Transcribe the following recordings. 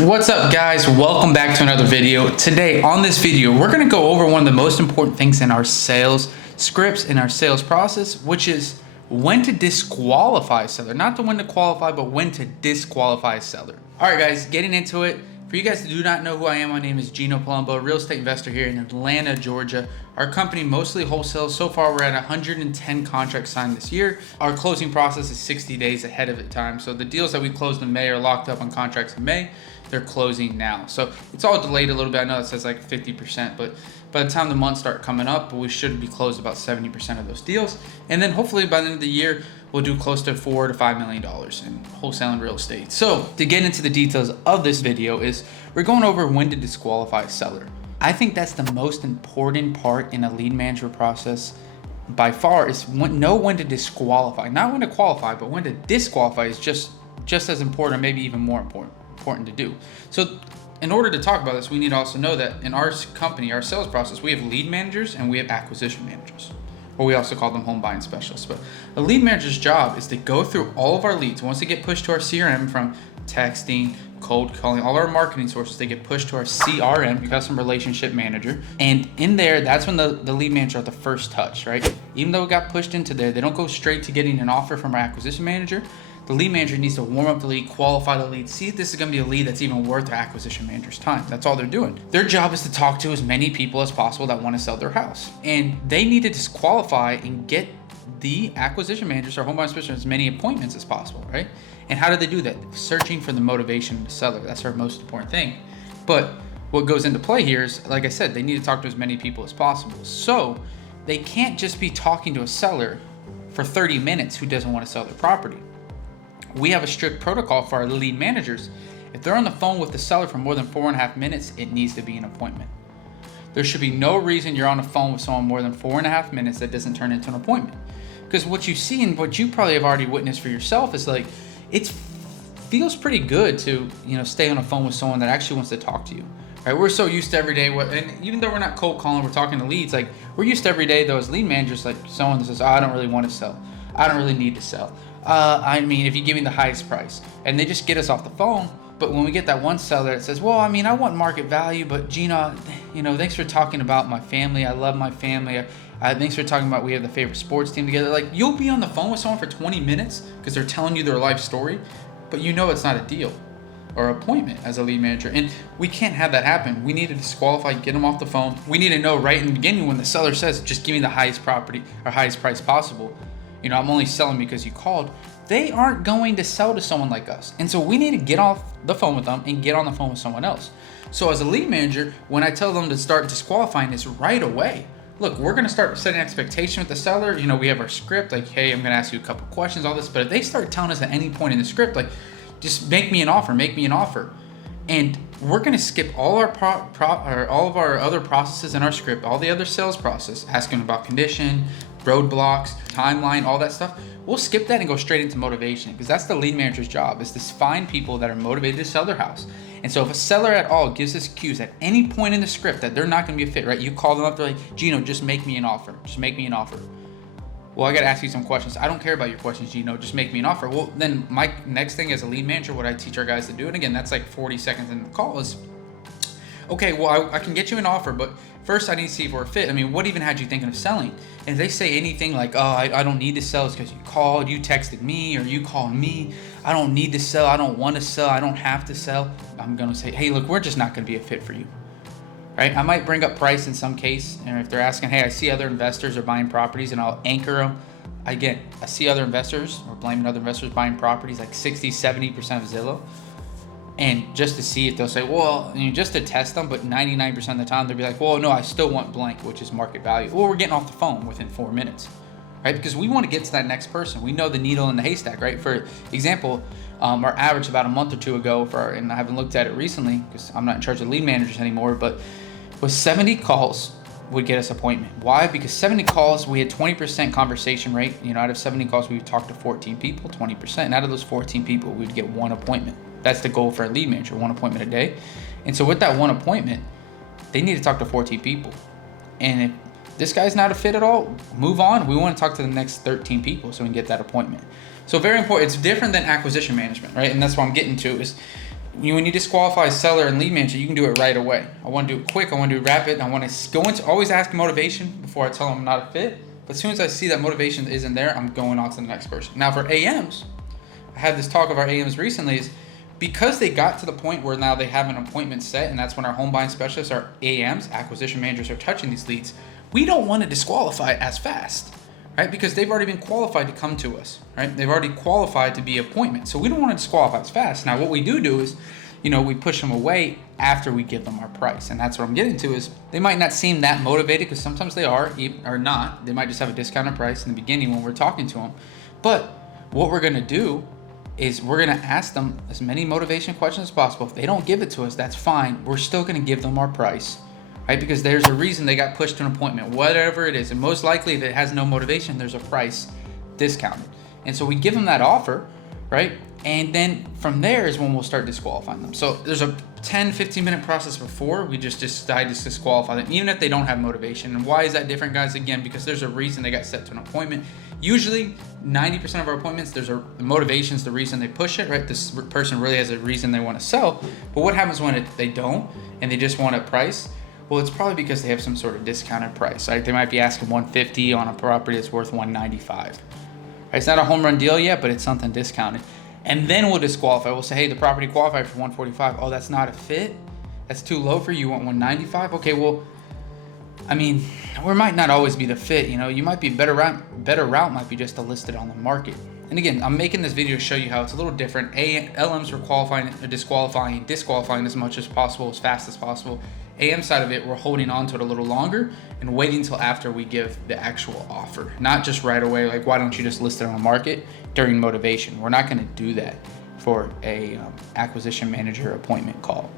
What's up guys, welcome back to another video. Today on this video we're going to go over one of the most important things in our sales scripts, in our sales process, which is when to disqualify a seller. Not to when to qualify, but when to disqualify a seller. Alright guys, getting into it. For you guys that do not know who I am, my name is Gino Palumbo, real estate investor here in Atlanta, Georgia. Our company mostly wholesales. So far we're at 110 contracts signed this year. Our closing process is 60 days ahead of time. So the deals that we closed in May are locked up on contracts in May. They're closing now. So it's all delayed a little bit. I know it says like 50%, but by the time the months start coming up, we should be closed about 70% of those deals. And then hopefully by the end of the year, we'll do close to $4 to $5 million in wholesaling real estate. So to get into the details of this video is we're going over when to disqualify a seller. I think that's the most important part in a lead management process by far, is know when to disqualify. Not when to qualify, but when to disqualify is just as important, or maybe even more important to do. So in order to talk about this, we need to also know that in our company, our sales process, we have lead managers and we have acquisition managers, or we also call them home buying specialists. But a lead manager's job is to go through all of our leads. Once they get pushed to our CRM from texting, cold calling, all our marketing sources, they get pushed to our CRM, customer relationship manager. And in there, that's when the lead manager at the first touch, right? Even though it got pushed into there, they don't go straight to getting an offer from our acquisition manager. The lead manager needs to warm up the lead, qualify the lead, see if this is going to be a lead that's even worth the acquisition manager's time. That's all they're doing. Their job is to talk to as many people as possible that want to sell their house. And they need to disqualify and get the acquisition managers or home buying specialists as many appointments as possible, right? And how do they do that? Searching for the motivation of the seller. That's our most important thing. But what goes into play here is, like I said, they need to talk to as many people as possible. So they can't just be talking to a seller for 30 minutes who doesn't want to sell their property. We have a strict protocol for our lead managers. If they're on the phone with the seller for more than 4.5 minutes, it needs to be an appointment. There should be no reason you're on the phone with someone more than 4.5 minutes that doesn't turn into an appointment. Because what you see and what you probably have already witnessed for yourself is like, it feels pretty good to, stay on the phone with someone that actually wants to talk to you. Right? We're so used to every day, and even though we're not cold calling, we're talking to leads, like we're used to every day those lead managers, like someone that says, I don't really want to sell. I don't really need to sell. If you give me the highest price, and they just get us off the phone. But when we get that one seller that says, well, I want market value, but Gina, thanks for talking about my family. I love my family. Thanks for talking about we have the favorite sports team together. Like, you'll be on the phone with someone for 20 minutes because they're telling you their life story, but it's not a deal or appointment as a lead manager. And we can't have that happen. We need to disqualify, get them off the phone. We need to know right in the beginning when the seller says, just give me the highest property or highest price possible. I'm only selling because you called. They aren't going to sell to someone like us. And so we need to get off the phone with them and get on the phone with someone else. So as a lead manager, when I tell them to start disqualifying this right away, look, we're going to start setting expectation with the seller. We have our script, like, hey, I'm going to ask you a couple questions, all this. But if they start telling us at any point in the script, like, just make me an offer. And we're going to skip all our all of our other processes in our script, all the other sales process, asking about condition, roadblocks, timeline, all that stuff. We'll skip that and go straight into motivation, because that's the lead manager's job, is to find people that are motivated to sell their house. And so if a seller at all gives us cues at any point in the script that they're not going to be a fit, right? You call them up, they're like, Gino, just make me an offer. Just make me an offer. Well, I got to ask you some questions. I don't care about your questions, Gino. Just make me an offer. Well, then my next thing as a lead manager, what I teach our guys to do, and again, that's like 40 seconds in the call, is, okay, well, I can get you an offer, but first I need to see if we're a fit. What even had you thinking of selling? And if they say anything like, oh, I don't need to sell, it's because you called, you texted me, or you called me, I don't need to sell, I don't want to sell, I don't have to sell, I'm going to say, hey, look, we're just not going to be a fit for you. Right? I might bring up price in some case, and if they're asking, hey, I see other investors are buying properties, and I'll anchor them. Again, I see other investors, or blaming other investors buying properties, like 60-70% of Zillow. And just to see if they'll say, well, just to test them, but 99% of the time they'll be like, well, no, I still want blank, which is market value. Well, we're getting off the phone within 4 minutes, right? Because we want to get to that next person. We know the needle in the haystack, right? For example, our average about a month or two ago, and I haven't looked at it recently because I'm not in charge of lead managers anymore, but with 70 calls would get us appointment. Why? Because 70 calls, we had 20% conversation rate. Out of 70 calls, we would talk to 14 people, 20%. And out of those 14 people, we would get one appointment. That's the goal for a lead manager, one appointment a day. And so with that one appointment, they need to talk to 14 people. And if this guy's not a fit at all, move on. We want to talk to the next 13 people so we can get that appointment. So very important. It's different than acquisition management, right? And that's what I'm getting to is when you disqualify a seller and lead manager, you can do it right away. I want to do it quick. I want to do it rapid. I want to go into always ask motivation before I tell them I'm not a fit. But as soon as I see that motivation isn't there, I'm going on to the next person. Now for AMs, I had this talk of our AMs recently, is because they got to the point where now they have an appointment set, and that's when our home buying specialists, our AMs, acquisition managers, are touching these leads. We don't want to disqualify as fast, right? Because they've already been qualified to come to us, right? They've already qualified to be appointment. So we don't want to disqualify as fast. Now what we do is, we push them away after we give them our price. And that's what I'm getting to, is they might not seem that motivated, because sometimes they are or not. They might just have a discounted price in the beginning when we're talking to them. But what we're going to do is we're going to ask them as many motivation questions as possible. If they don't give it to us, that's fine. We're still going to give them our price, right? Because there's a reason they got pushed to an appointment, whatever it is. And most likely, if it has no motivation, there's a price discounted. And so we give them that offer, right? And then from there is when we'll start disqualifying them. So there's a 10-15 minute process before we just decide to disqualify them, even if they don't have motivation. And why is that different, guys? Again, because there's a reason they got set to an appointment. Usually 90% of our appointments, the motivation's the reason they push it, right? This person really has a reason they want to sell. But what happens when they don't and they just want a price? Well, it's probably because they have some sort of discounted price, right? They might be asking $150 on a property that's worth $195. Right? It's not a home run deal yet, but it's something discounted. And then we'll disqualify. We'll say, hey, the property qualified for $145. Oh, that's not a fit? That's too low for you. You want $195? Okay, well, I mean, we might not always be the fit. You might be better route might be just to list it on the market. And again, I'm making this video to show you how it's a little different. LMs are qualifying, disqualifying as much as possible, as fast as possible. AM side of it, we're holding on to it a little longer and waiting until after we give the actual offer. Not just right away, like, why don't you just list it on the market during motivation? We're not gonna do that for a acquisition manager appointment call.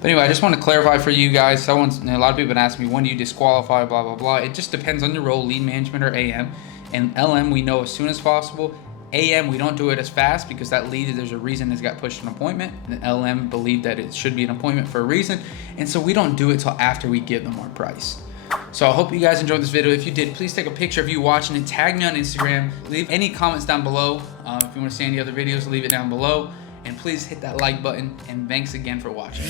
But anyway, I just want to clarify for you guys. A lot of people have been asking me, when do you disqualify, blah, blah, blah. It just depends on your role, lead management or AM. And LM, we know as soon as possible. AM, we don't do it as fast because that lead, there's a reason it's got pushed an appointment. And LM believe that it should be an appointment for a reason. And so we don't do it till after we give them our price. So I hope you guys enjoyed this video. If you did, please take a picture of you watching it, tag me on Instagram, leave any comments down below. If you want to see any other videos, leave it down below. And please hit that like button. And thanks again for watching.